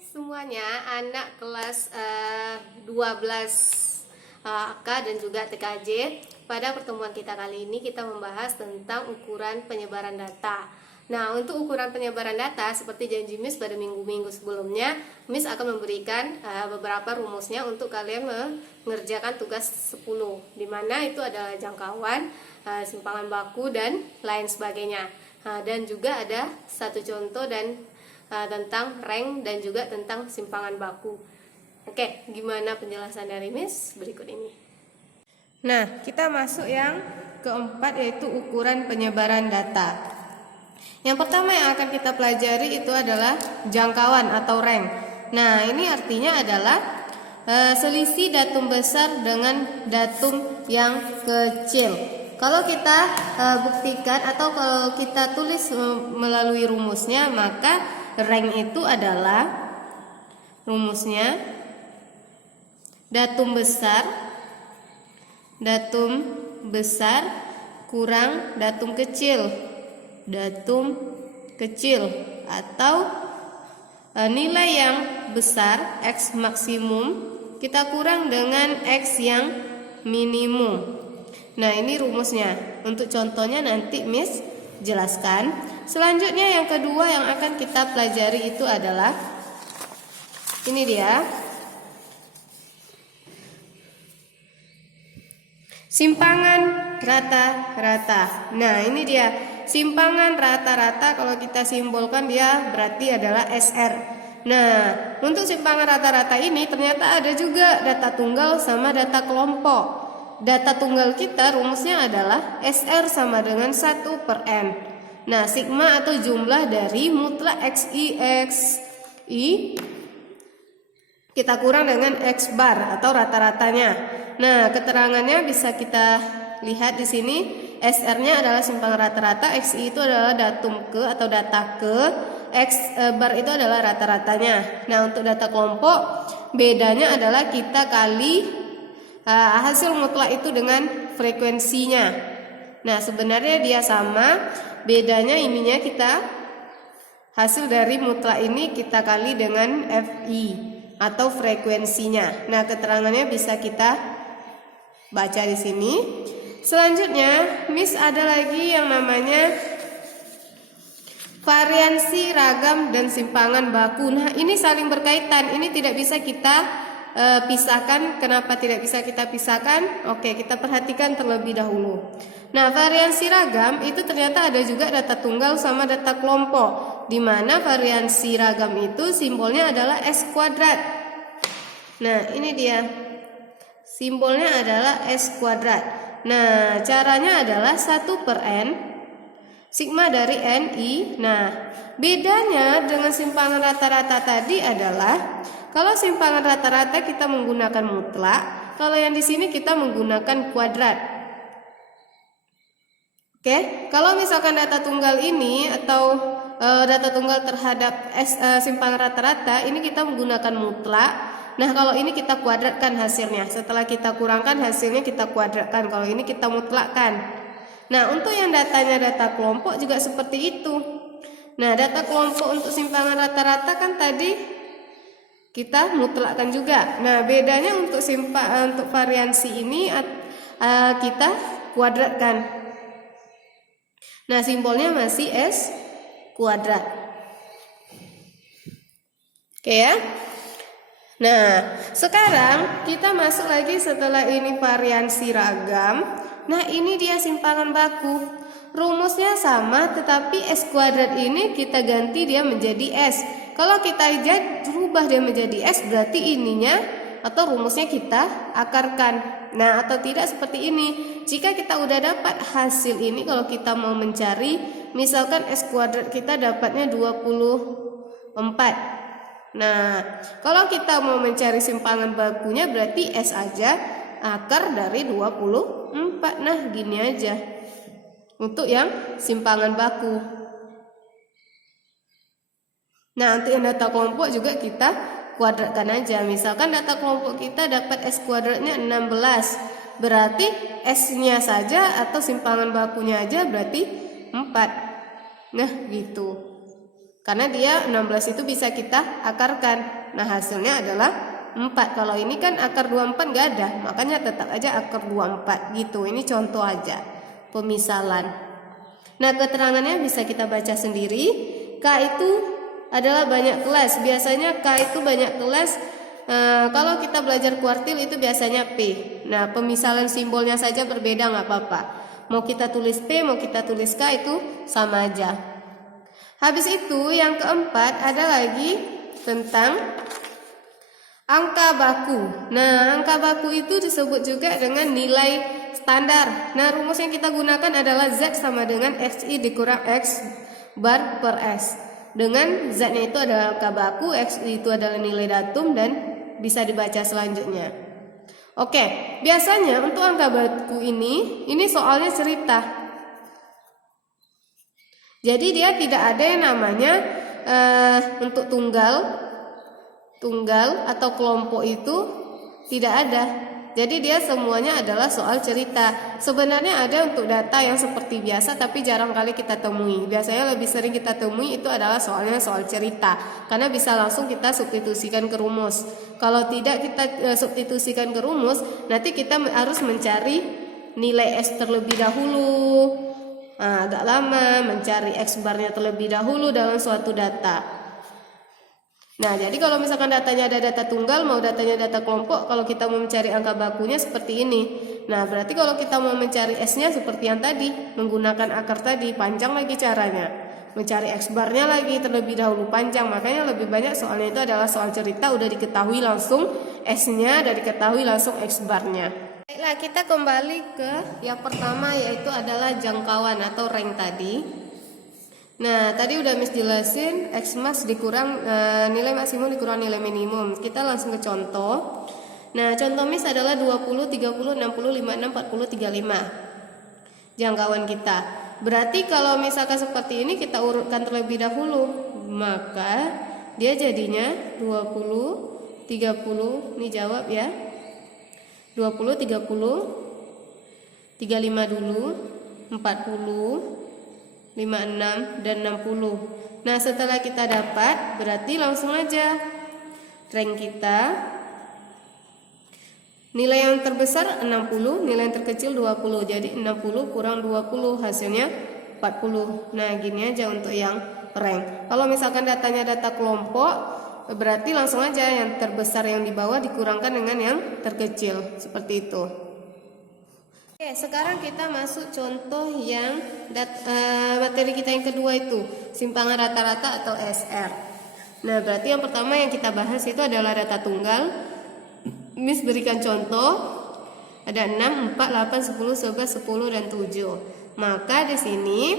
Semuanya, anak kelas 12 AK dan juga TKJ. Pada pertemuan kita kali ini kita membahas tentang ukuran penyebaran data. Nah, untuk ukuran penyebaran data seperti janji Miss pada minggu-minggu sebelumnya, Miss akan memberikan beberapa rumusnya untuk kalian mengerjakan tugas 10, di mana itu adalah jangkauan, simpangan baku dan lain sebagainya. Dan juga ada satu contoh dan tentang rank dan juga tentang simpangan baku. Oke, gimana penjelasan dari Miss berikut ini? Nah, kita masuk yang keempat, yaitu ukuran penyebaran data. Yang pertama yang akan kita pelajari itu adalah jangkauan atau rank. Nah, ini artinya adalah selisih datum besar dengan datum yang kecil. Kalau kita buktikan atau kalau kita tulis melalui rumusnya, maka rank itu adalah rumusnya datum besar kurang datum kecil atau nilai yang besar X maksimum kita kurang dengan X yang minimum. Nah, ini rumusnya. Untuk contohnya nanti Miss jelaskan. Selanjutnya yang kedua yang akan kita pelajari itu adalah ini dia, simpangan rata-rata. Nah, ini dia simpangan rata-rata. Kalau kita simbolkan dia berarti adalah SR. Nah, untuk simpangan rata-rata ini ternyata ada juga data tunggal sama data kelompok. Data tunggal kita rumusnya adalah SR sama dengan 1/N. Nah, sigma atau jumlah dari mutlak XI kita kurang dengan X bar atau rata-ratanya. Nah, keterangannya bisa kita lihat di sini. SR-nya adalah simpangan rata-rata, XI itu adalah datum ke atau data ke, X bar itu adalah rata-ratanya. Nah, untuk data kelompok bedanya adalah kita kali hasil mutlak itu dengan frekuensinya. Nah, sebenarnya dia sama, bedanya ininya kita hasil dari mutlak ini kita kali dengan FI atau frekuensinya. Nah, keterangannya bisa kita baca di sini. Selanjutnya, Miss ada lagi yang namanya variansi ragam dan simpangan baku. Nah, ini saling berkaitan. Ini tidak bisa kita pisahkan. Kenapa tidak bisa kita pisahkan? Oke, kita perhatikan terlebih dahulu. Nah, variansi ragam itu ternyata ada juga data tunggal sama data kelompok, di mana variansi ragam itu simbolnya adalah S kuadrat. Nah, ini dia, simbolnya adalah S kuadrat. Nah, caranya adalah 1/N sigma dari NI. Nah, bedanya dengan simpangan rata-rata tadi adalah kalau simpangan rata-rata kita menggunakan mutlak, kalau yang di sini kita menggunakan kuadrat. Oke, kalau misalkan data tunggal ini atau data tunggal terhadap simpangan rata-rata ini kita menggunakan mutlak. Nah, kalau ini kita kuadratkan hasilnya. Setelah kita kurangkan hasilnya kita kuadratkan. Kalau ini kita mutlakkan. Nah, untuk yang datanya data kelompok juga seperti itu. Nah, data kelompok untuk simpangan rata-rata kan tadi kita mutlakkan juga. Nah, bedanya untuk variansi ini kita kuadratkan. Nah, simbolnya masih S kuadrat. Oke ya. Nah, sekarang kita masuk lagi setelah ini variansi ragam. Nah, ini dia simpangan baku. Rumusnya sama, tetapi S kuadrat ini kita ganti dia menjadi S. Kalau kita rubah dia menjadi S, berarti ininya atau rumusnya kita akarkan. Nah, atau tidak seperti ini. Jika kita udah dapat hasil ini, kalau kita mau mencari, misalkan S kuadrat kita dapatnya 24. Nah, kalau kita mau mencari simpangan bakunya, berarti S aja akar dari 24. Nah, gini aja untuk yang simpangan baku. Nah, untuk yang data kelompok juga kita kuadratkan aja. Misalkan data kelompok kita dapat S kuadratnya 16. Berarti S-nya saja atau simpangan bakunya aja berarti 4. Nah, gitu. Karena dia 16 itu bisa kita akarkan. Nah, hasilnya adalah 4. Kalau ini kan akar 24 nggak ada, makanya tetap aja akar 24 gitu. Ini contoh aja pemisalan. Nah, keterangannya bisa kita baca sendiri. K itu adalah banyak kelas. Biasanya K itu banyak kelas. Kalau kita belajar kuartil itu biasanya P. Nah, pemisalan simbolnya saja berbeda nggak apa-apa. Mau kita tulis P, mau kita tulis K itu sama aja. Habis itu yang keempat ada lagi tentang angka baku. Nah, angka baku itu disebut juga dengan nilai standar. Nah, rumus yang kita gunakan adalah Z sama dengan XI dikurang X bar per S. Dengan Z-nya itu adalah angka baku, XI itu adalah nilai datum, dan bisa dibaca selanjutnya. Oke, biasanya untuk angka baku ini soalnya cerita. Jadi dia tidak ada yang namanya untuk tunggal atau kelompok itu tidak ada. Jadi dia semuanya adalah soal cerita. Sebenarnya ada untuk data yang seperti biasa tapi jarang kali kita temui. Biasanya lebih sering kita temui itu adalah soalnya soal cerita, karena bisa langsung kita substitusikan ke rumus. Kalau tidak kita substitusikan ke rumus, nanti kita harus mencari nilai S terlebih dahulu. Nah, agak lama mencari X barnya terlebih dahulu dalam suatu data. Nah, jadi kalau misalkan datanya ada data tunggal, mau datanya data kelompok, kalau kita mau mencari angka bakunya seperti ini. Nah, berarti kalau kita mau mencari S-nya seperti yang tadi, menggunakan akar tadi, panjang lagi caranya. Mencari X barnya lagi terlebih dahulu panjang, makanya lebih banyak soalnya itu adalah soal cerita, udah diketahui langsung S-nya, udah diketahui langsung X barnya. Baiklah, kita kembali ke yang pertama, yaitu adalah jangkauan atau rank tadi. Nah, tadi udah Miss jelasin X max dikurang nilai maksimum dikurang nilai minimum. Kita langsung ke contoh. Nah, contoh Miss adalah 20, 30, 60, 56, 40, 35. Jangkauan kita. Berarti kalau misalkan seperti ini kita urutkan terlebih dahulu, maka dia jadinya 20, 30, ini jawab ya. 20, 30, 35 dulu, 40, 56 dan 60. Nah, setelah kita dapat, berarti langsung aja rank kita. Nilai yang terbesar 60, nilai yang terkecil 20. Jadi 60 kurang 20 hasilnya 40. Nah, gini aja untuk yang rank. Kalau misalkan datanya data kelompok, berarti langsung aja yang terbesar yang di bawah dikurangkan dengan yang terkecil, seperti itu. Oke, sekarang kita masuk contoh yang materi kita yang kedua itu simpangan rata-rata atau SR. Nah, berarti yang pertama yang kita bahas itu adalah data tunggal. Miss berikan contoh ada 6, 4, 8, 10, 11, 10 dan 7. Maka di sini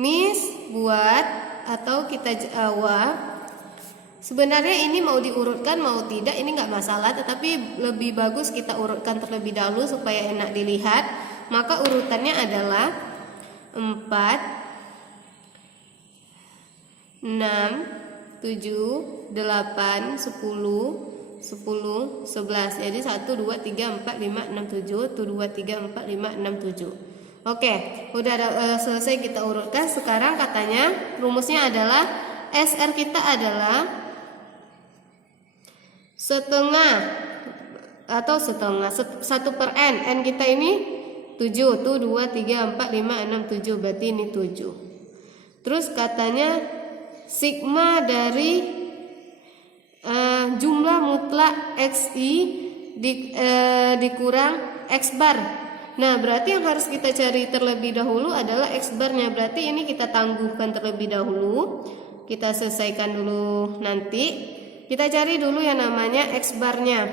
Miss buat atau kita jawab. Sebenarnya ini mau diurutkan mau tidak ini nggak masalah, tetapi lebih bagus kita urutkan terlebih dahulu supaya enak dilihat. Maka urutannya adalah 4, 6, 7, 8, 10, 10, 11. Jadi 1, 2, 3, 4, 5, 6, 7. 1, 2, 3, 4, 5, 6, 7. Oke, udah selesai kita urutkan. Sekarang katanya rumusnya adalah SR kita adalah setengah 1 per N kita ini 7. Tuh 2, 3, 4, 5, 6, 7. Berarti ini 7. Terus katanya sigma dari jumlah mutlak XI dikurang X bar. Nah, berarti yang harus kita cari terlebih dahulu adalah X barnya. Berarti ini kita tangguhkan terlebih dahulu. Kita selesaikan dulu nanti. Kita cari dulu yang namanya X barnya.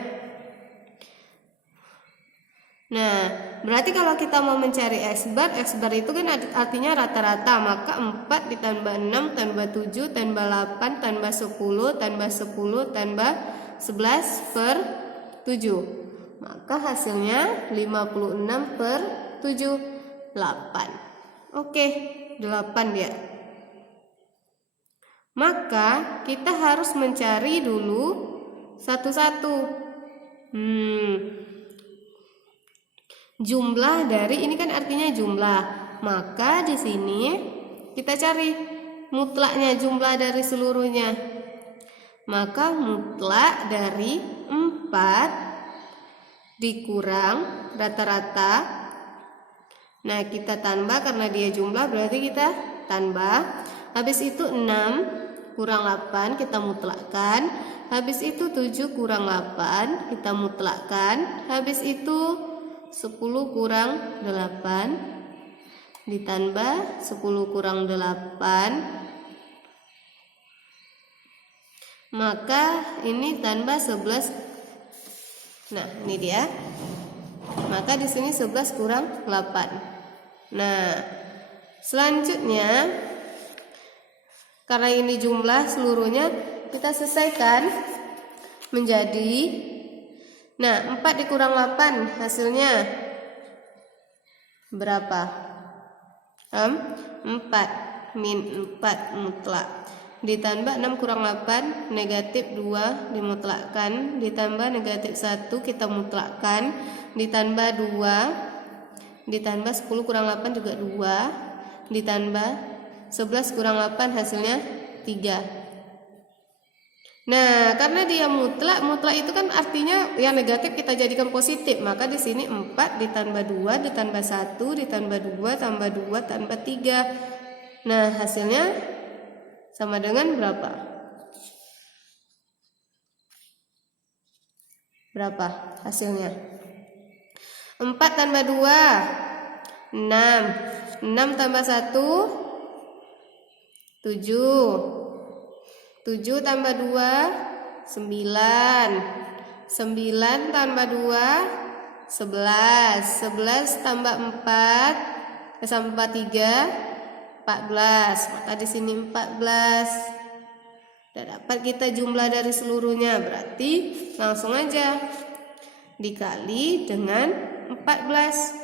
Nah, berarti kalau kita mau mencari X bar itu kan artinya rata-rata. Maka 4 ditambah 6 tambah 7 tambah 8 tambah 10 tambah 10 tambah 11 per 7. Maka hasilnya 56 per 7, 8. Oke, 8 dia. Maka kita harus mencari dulu satu-satu. Jumlah dari ini kan artinya jumlah. Maka di sini kita cari mutlaknya, jumlah dari seluruhnya. Maka mutlak dari 4 dikurang rata-rata. Nah, kita tambah karena dia jumlah, berarti kita tambah. Habis itu 6 kurang 8 kita mutlakkan. Habis itu 7 kurang 8 kita mutlakkan. Habis itu 10 kurang 8 ditambah 10 kurang 8. Maka ini tambah 11. Nah, ini dia. Maka di sini 11 kurang 8. Nah, selanjutnya karena ini jumlah seluruhnya, kita selesaikan menjadi 4 dikurang 8 hasilnya berapa? 4 min 4 mutlak ditambah 6 kurang 8 negatif 2 dimutlakkan ditambah negatif 1 kita mutlakkan ditambah 2 ditambah 10 kurang 8 juga 2 ditambah 11 kurang 8 hasilnya 3. Nah, karena dia mutlak itu kan artinya yang negatif kita jadikan positif. Maka di sini 4 ditambah 2 ditambah 1 ditambah 2 tambah 2 tambah 3. Nah, hasilnya sama dengan berapa? Berapa hasilnya? 4 tambah 2 6 6 tambah 1 7 7 tambah 2 9 9 tambah 2 11 11 tambah 4 tambah 3 14. Maka di sini 14. Dan dapat kita jumlah dari seluruhnya, berarti langsung aja dikali dengan 14.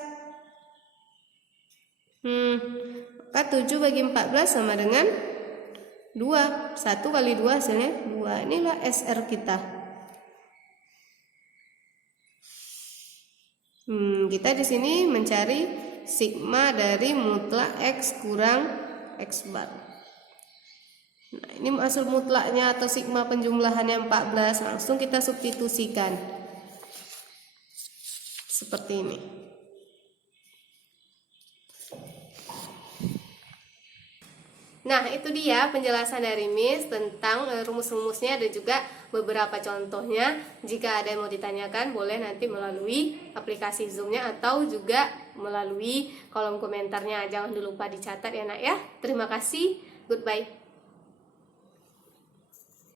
Maka 7 bagi 14 sama dengan 2. 1 kali 2 hasilnya 2. Inilah SR kita. Kita di sini mencari sigma dari mutlak X kurang X bar. Nah, ini hasil mutlaknya atau sigma penjumlahannya 14. Langsung kita substitusikan seperti ini. Nah, itu dia penjelasan dari Miss tentang rumus-rumusnya dan juga beberapa contohnya. Jika ada yang mau ditanyakan, boleh nanti melalui aplikasi Zoom-nya atau juga melalui kolom komentarnya. Jangan lupa dicatat ya, Nak ya. Terima kasih. Goodbye.